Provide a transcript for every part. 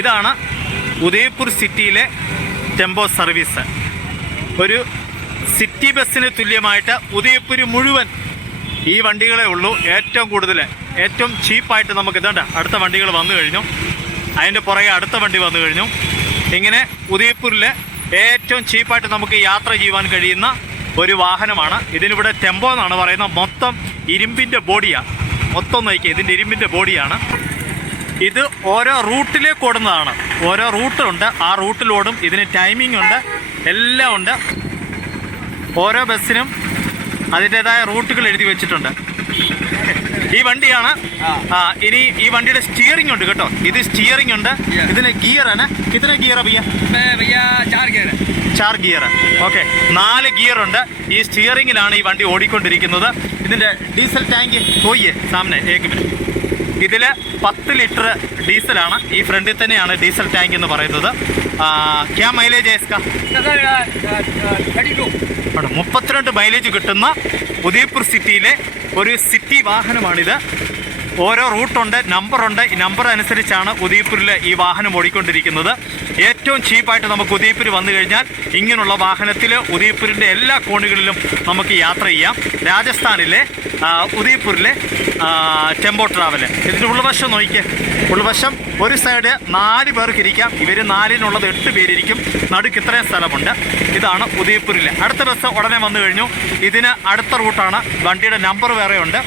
ഇതാണ് ഉദയ്പൂർ സിറ്റിയിലെ tempo service. ഒരു സിറ്റി ബസ്സിന് തുല്യമായിട്ട് ഉദയ്പൂർ മുഴുവൻ ഈ വണ്ടികളേ ഉള്ളൂ. ഏറ്റവും കൂടുതൽ ഏറ്റവും ചീപ്പായിട്ട് നമുക്ക് ഇതുണ്ട്. അടുത്ത വണ്ടികൾ വന്നു കഴിഞ്ഞു, അതിൻ്റെ പുറകെ അടുത്ത വണ്ടി വന്നു കഴിഞ്ഞു. ഇങ്ങനെ ഉദയ്പൂരിൽ ഏറ്റവും ചീപ്പായിട്ട് നമുക്ക് യാത്ര ചെയ്യുവാൻ കഴിയുന്ന ഒരു വാഹനമാണ്. ഇതിനിവിടെ ടെമ്പോ എന്നാണ് പറയുന്നത്. മൊത്തം ഇരുമ്പിൻ്റെ ബോഡിയാണ്. മൊത്തം നോക്കിയാൽ ഇതിൻ്റെ ഇരുമ്പിൻ്റെ ബോഡിയാണ്. ഇത് ഓരോ റൂട്ടിലേക്ക് ഓടുന്നതാണ്. ഓരോ റൂട്ടുണ്ട്, ആ റൂട്ടിലോടും. ഇതിന് ടൈമിംഗ് ഉണ്ട്, എല്ലാം ഉണ്ട്. ഓരോ ബസ്സിനും അതിൻ്റേതായ റൂട്ടുകൾ എഴുതി വെച്ചിട്ടുണ്ട്. ഈ വണ്ടിയാണ്. ഇനി ഈ വണ്ടിയുടെ സ്റ്റിയറിംഗ് ഉണ്ട് കേട്ടോ. ഇത് സ്റ്റിയറിംഗ് ഉണ്ട്. ഇതിന് ഗിയറാണ്. ഇതിന് ഗിയർ ചാർ ഗിയർ. ഓക്കെ, 4 ഗിയറുണ്ട്. ഈ സ്റ്റിയറിംഗിലാണ് ഈ വണ്ടി ഓടിക്കൊണ്ടിരിക്കുന്നത്. ഇതിൻ്റെ ഡീസൽ ടാങ്ക് പോയി സാമനെ ഏക് മിനിറ്റ്. ഇതിൽ 10 ലിറ്റർ ഡീസലാണ്. ഈ ഫ്രണ്ടിൽ തന്നെയാണ് ഡീസൽ ടാങ്ക് എന്ന് പറയുന്നത്. ക്യാ മൈലേജ് ഏസ്കാ 32 മൈലേജ് കിട്ടുന്ന ഉദയ്പൂർ സിറ്റിയിലെ ഒരു സിറ്റി വാഹനമാണിത്. ഓരോ റൂട്ടുണ്ട്, നമ്പറുണ്ട്. ഈ നമ്പർ അനുസരിച്ചാണ് ഉദയ്പൂരിൽ ഈ വാഹനം ഓടിക്കൊണ്ടിരിക്കുന്നത്. ഏറ്റവും ചീപ്പായിട്ട് നമുക്ക് ഉദയ്പൂർ വന്നു കഴിഞ്ഞാൽ ഇങ്ങനെയുള്ള വാഹനത്തിൽ ഉദയ്പൂരിൻ്റെ എല്ലാ കോണുകളിലും നമുക്ക് യാത്ര ചെയ്യാം. രാജസ്ഥാനിലെ ഉദയ്പൂരിലെ ടെമ്പോ ട്രാവൽ. ഇതിൻ്റെ ഉൾവശം നോക്കിയാൽ, ഉൾവശം ഒരു സൈഡ് 4 പേർക്ക് ഇരിക്കാം. ഇവർ 4-നുള്ളത് 8 പേരിരിക്കും. നടുക്ക് ഇത്രയും സ്ഥലമുണ്ട്. ഇതാണ് ഉദയ്പൂരിലെ. അടുത്ത ബസ് ഉടനെ വന്നു കഴിഞ്ഞു. ഇതിന് അടുത്ത റൂട്ടാണ്. വണ്ടിയുടെ നമ്പർ വേറെ ഉണ്ട്.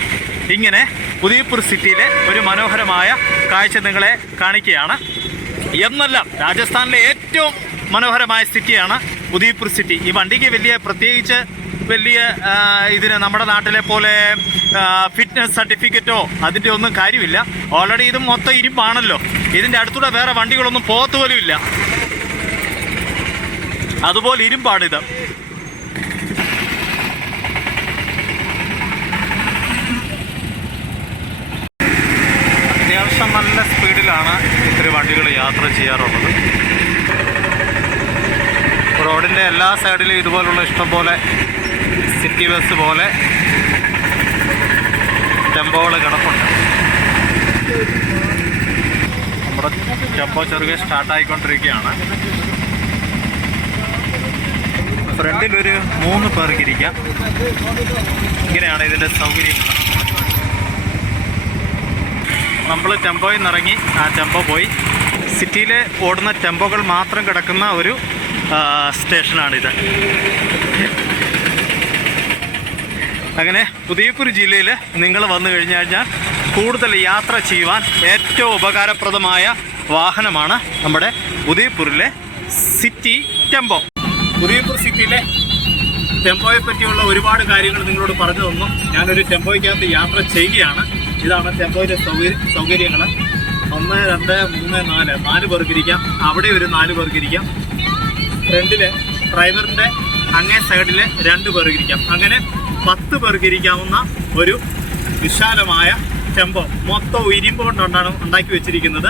ഇങ്ങനെ ഉദയ്പൂർ സിറ്റിയിലെ ഒരു മനോഹരമായ കാഴ്ച നിങ്ങളെ കാണിക്കുകയാണ്. എന്നല്ല, രാജസ്ഥാനിലെ ഏറ്റവും മനോഹരമായ സിറ്റിയാണ് ഉദയ്പൂർ സിറ്റി. ഈ വണ്ടിക്ക് പ്രത്യേകിച്ച് വലിയ ഇതിന് നമ്മുടെ നാട്ടിലെ പോലെ ഫിറ്റ്നസ് സർട്ടിഫിക്കറ്റോ അതിൻ്റെ ഒന്നും കാര്യമില്ല. ഓൾറെഡി ഇത് മൊത്തം ഇരുമ്പാണല്ലോ. ഇതിൻ്റെ അടുത്തൂടെ വേറെ വണ്ടികളൊന്നും പോകത്ത് പോലും ഇല്ല. അതുപോലെ ഇരുമ്പാണിത്. അത്യാവശ്യം നല്ല സ്പീഡിലാണ് ഇത്തിരി വണ്ടികൾ യാത്ര ചെയ്യാറുള്ളത്. റോഡിൻ്റെ എല്ലാ സൈഡിലും ഇതുപോലുള്ള ഇഷ്ടംപോലെ സിറ്റി ബസ് പോലെ ടെമ്പോകൾ കിടപ്പുണ്ട്. നമ്മുടെ ടെമ്പോ ചെറുകെ സ്റ്റാർട്ടായിക്കൊണ്ടിരിക്കുകയാണ്. ഫ്രണ്ടിലൊരു 3 പേർക്ക് ഇരിക്കാം. ഇങ്ങനെയാണ് ഇതിൻ്റെ സൗകര്യം. നമ്മൾ ടെമ്പോയിൽ നിന്നിറങ്ങി ആ ടെമ്പോ പോയി. സിറ്റിയിൽ ഓടുന്ന ടെമ്പോകൾ മാത്രം കിടക്കുന്ന ഒരു സ്റ്റേഷനാണിത്. അങ്ങനെ ഉദയ്പൂർ ജില്ലയിൽ നിങ്ങൾ വന്നു കഴിഞ്ഞാൽ കൂടുതൽ യാത്ര ചെയ്യുവാൻ ഏറ്റവും ഉപകാരപ്രദമായ വാഹനമാണ് നമ്മുടെ ഉദയ്പൂരിലെ സിറ്റി ടെമ്പോ. ഉദയ്പൂർ സിറ്റിയിലെ ടെമ്പോയെ പറ്റിയുള്ള ഒരുപാട് കാര്യങ്ങൾ നിങ്ങളോട് പറഞ്ഞു തന്നു. ഞാനൊരു ടെമ്പോയ്ക്കകത്ത് യാത്ര ചെയ്യുകയാണ്. ഇതാണ് ടെമ്പോയിലെ സൗകര്യങ്ങൾ. 1, 2, 3, 4 പേർക്ക് ഇരിക്കാം. അവിടെ ഒരു 4 പേർക്ക് ഇരിക്കാം. ഫ്രണ്ടിൽ ഡ്രൈവറിൻ്റെ അങ്ങേ സൈഡിൽ 2 പേർക്ക് ഇരിക്കാം. അങ്ങനെ 10 പേർക്ക് ഇരിക്കാവുന്ന ഒരു വിശാലമായ ടെമ്പോ. മൊത്തം ഇരുമ്പ് കൊണ്ടാണ് ഉണ്ടാക്കി വെച്ചിരിക്കുന്നത്.